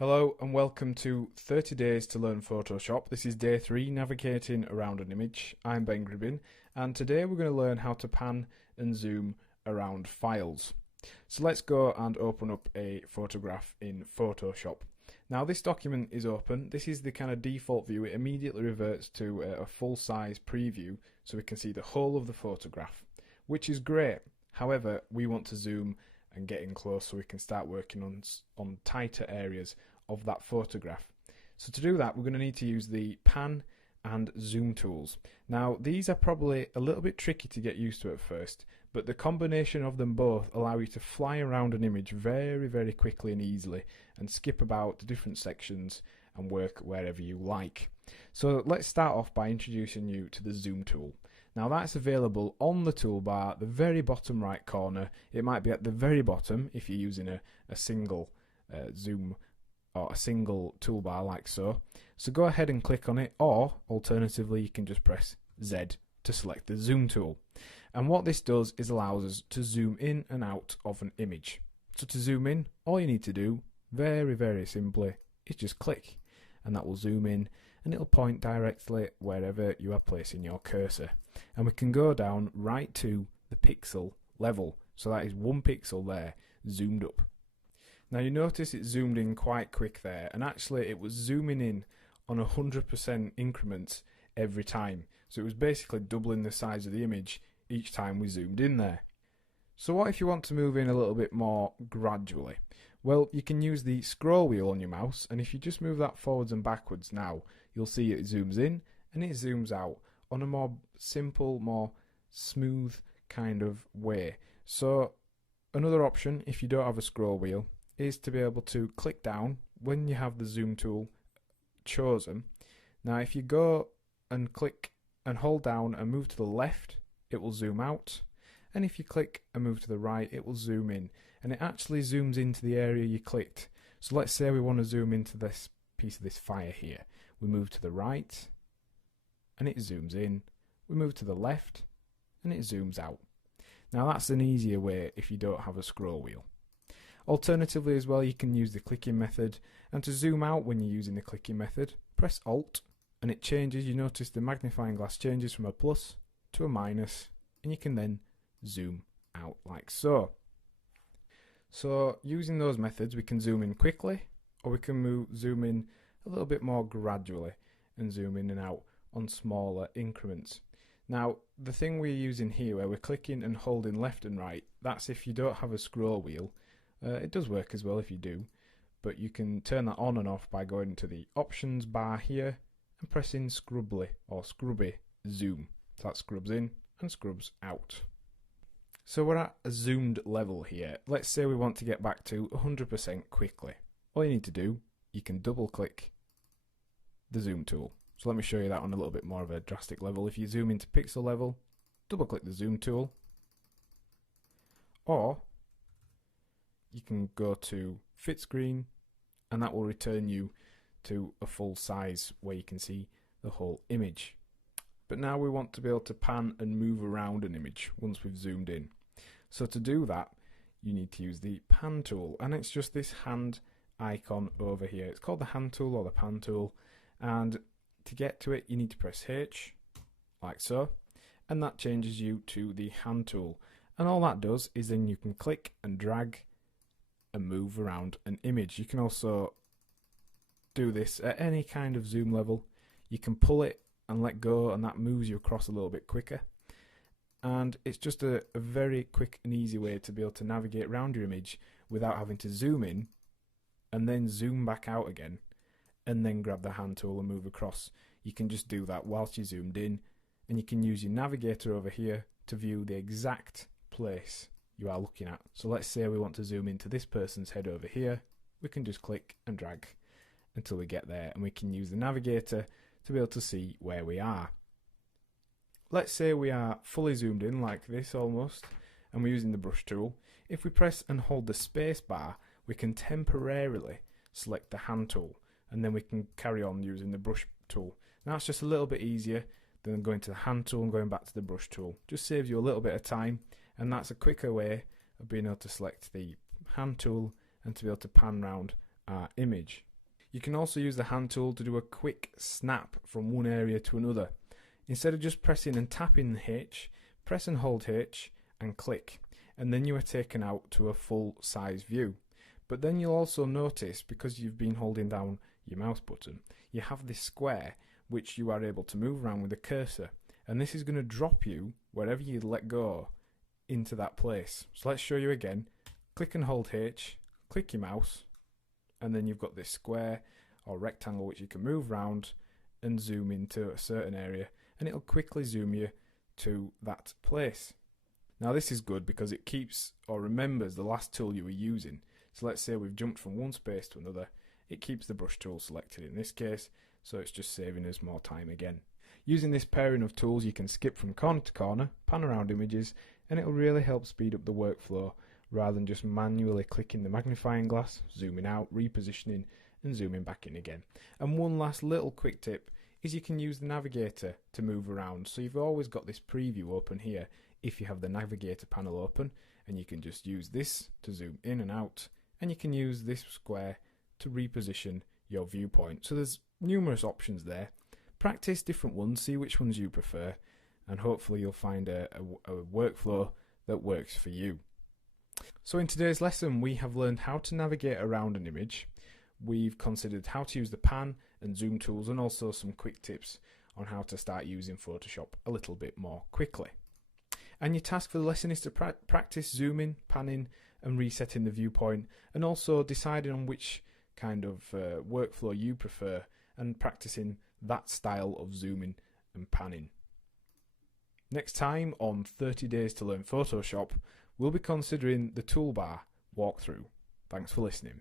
Hello and welcome to 30 Days to Learn Photoshop. This is day 3, navigating around an image. I'm Ben Gribbin, and today we're going to learn how to pan and zoom around files. So let's go and open up a photograph in Photoshop. Now this document is open. This is the kind of default view. It immediately reverts to a full-size preview so we can see the whole of the photograph, which is great. However, we want to zoom and get in close so we can start working on tighter areas of that photograph. So to do that, we're going to need to use the pan and zoom tools. Now these are probably a little bit tricky to get used to at first, but the combination of them both allow you to fly around an image very quickly and easily and skip about the different sections and work wherever you like. So let's start off by introducing you to the zoom tool. Now that's available on the toolbar, the very bottom right corner. It might be at the very bottom if you're using a single zoom or a single toolbar like so. So go ahead and click on it, or alternatively you can just press Z to select the zoom tool. And what this does is allows us to zoom in and out of an image. So to zoom in, all you need to do, very simply, is just click, and that will zoom in and it'll point directly wherever you are placing your cursor. And we can go down right to the pixel level. So that is 1 pixel there, zoomed up. Now you notice it zoomed in quite quick there, and actually it was zooming in on 100% increments every time. So it was basically doubling the size of the image each time we zoomed in there. So what if you want to move in a little bit more gradually? Well, you can use the scroll wheel on your mouse, and if you just move that forwards and backwards now, you'll see it zooms in and it zooms out on a more simple, more smooth kind of way. So another option, if you don't have a scroll wheel, is to be able to click down when you have the zoom tool chosen. Now if you go and click and hold down and move to the left, it will zoom out, and if you click and move to the right, it will zoom in, and it actually zooms into the area you clicked. So let's say we want to zoom into this piece of this fire here. We move to the right and it zooms in. We move to the left and it zooms out. Now that's an easier way if you don't have a scroll wheel. Alternatively as well, you can use the clicking method, and to zoom out when you're using the clicking method, press Alt and it changes. You notice the magnifying glass changes from a plus to a minus, and you can then zoom out like so. So using those methods, we can zoom in quickly, or we can zoom in a little bit more gradually and zoom in and out on smaller increments. Now the thing we're using here, where we're clicking and holding left and right, that's if you don't have a scroll wheel. It does work as well if you do, but you can turn that on and off by going to the options bar here and pressing scrubbly or scrubby zoom. So that scrubs in and scrubs out. So we're at a zoomed level here. Let's say we want to get back to 100% quickly. All you need to do, you can double click the zoom tool. So let me show you that on a little bit more of a drastic level. If you zoom into pixel level, double click the zoom tool, or you can go to fit screen, and that will return you to a full size where you can see the whole image. But now we want to be able to pan and move around an image once we've zoomed in. So to do that, you need to use the pan tool, and it's just this hand icon over here. It's called the hand tool or the pan tool, and to get to it you need to press H like so, and that changes you to the hand tool. And all that does is then you can click and drag and move around an image. You can also do this at any kind of zoom level. You can pull it and let go, and that moves you across a little bit quicker. And it's just a very quick and easy way to be able to navigate around your image without having to zoom in and then zoom back out again and then grab the hand tool and move across. You can just do that whilst you zoomed in, and you can use your navigator over here to view the exact place you are looking at. So let's say we want to zoom into this person's head over here. We can just click and drag until we get there, and we can use the navigator to be able to see where we are. Let's say we are fully zoomed in like this almost, and we're using the brush tool. If we press and hold the space bar, we can temporarily select the hand tool, and then we can carry on using the brush tool. Now it's just a little bit easier than going to the hand tool and going back to the brush tool. Just saves you a little bit of time, and that's a quicker way of being able to select the hand tool and to be able to pan round our image. You can also use the hand tool to do a quick snap from one area to another. Instead of just pressing and tapping the H, press and hold H and click, and then you are taken out to a full size view. But then you'll also notice, because you've been holding down your mouse button, you have this square which you are able to move around with a cursor, and this is going to drop you wherever you let go into that place. So let's show you again. Click and hold H, click your mouse, and then you've got this square or rectangle which you can move around and zoom into a certain area, and it'll quickly zoom you to that place. Now this is good because it keeps or remembers the last tool you were using. So let's say we've jumped from one space to another, it keeps the brush tool selected in this case, so it's just saving us more time again. Using this pairing of tools, you can skip from corner to corner, pan around images, and it will really help speed up the workflow rather than just manually clicking the magnifying glass, zooming out, repositioning and zooming back in again. And one last little quick tip is you can use the navigator to move around, so you've always got this preview open here if you have the navigator panel open, and you can just use this to zoom in and out, and you can use this square to reposition your viewpoint. So there's numerous options there. Practice different ones, see which ones you prefer, and hopefully you'll find a workflow that works for you. So in today's lesson we have learned how to navigate around an image. We've considered how to use the pan and zoom tools, and also some quick tips on how to start using Photoshop a little bit more quickly. And your task for the lesson is to practice zooming, panning and resetting the viewpoint, and also deciding on which kind of workflow you prefer and practicing that style of zooming and panning. Next time on 30 Days to Learn Photoshop, we'll be considering the toolbar walkthrough. Thanks for listening.